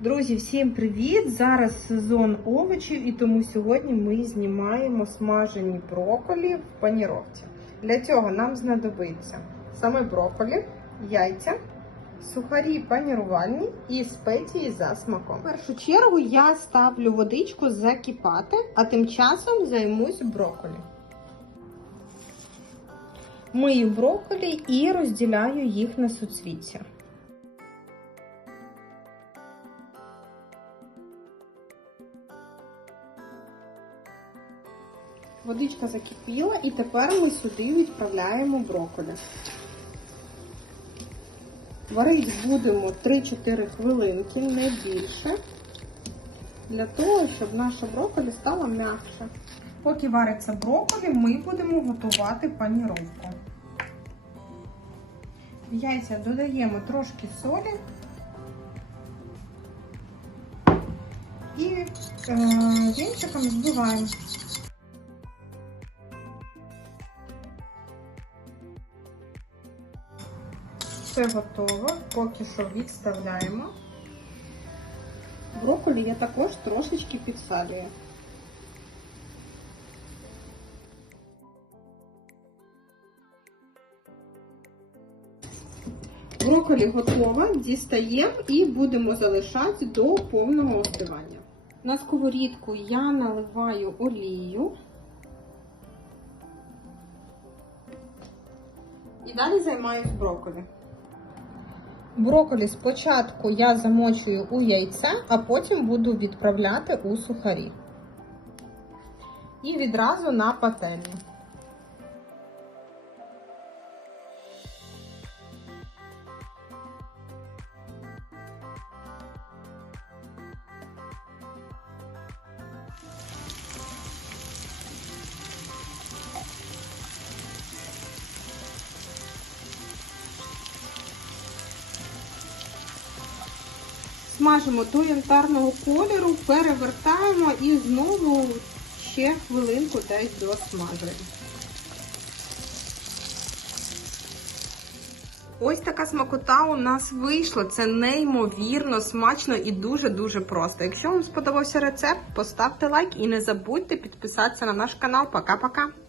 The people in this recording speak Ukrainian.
Друзі, всім привіт! Зараз сезон овочів і тому сьогодні ми знімаємо смажені брокколі в паніровці. Для цього нам знадобиться саме брокколі, яйця, сухарі панірувальні і спеції за смаком. В першу чергу я ставлю водичку закипати, а тим часом займусь брокколі. Мию брокколі і розділяю їх на суцвіття. Водичка закипіла і тепер ми сюди відправляємо брокколі. Варити будемо 3-4 хвилинки, не більше, для того, щоб наша брокколі стала м'якше. Поки вариться брокколі, ми будемо готувати паніровку. В яйця додаємо трошки солі і е, вінчиком збиваємо. Все готово, поки що відставляємо. Брокколі я також трошечки підсалюю. Брокколі готово, дістаємо і будемо залишати до повного остивання. На сковорідку я наливаю олію. І далі займаюсь брокколі. Брокколі спочатку я замочую у яйце, а потім буду відправляти у сухарі. І відразу на пательню. Смажимо до янтарного кольору, перевертаємо і знову ще хвилинку десь досмажуємо. Ось така смакота у нас вийшла. Це неймовірно смачно і дуже-дуже просто. Якщо вам сподобався рецепт, поставте лайк і не забудьте підписатися на наш канал. Пока-пока!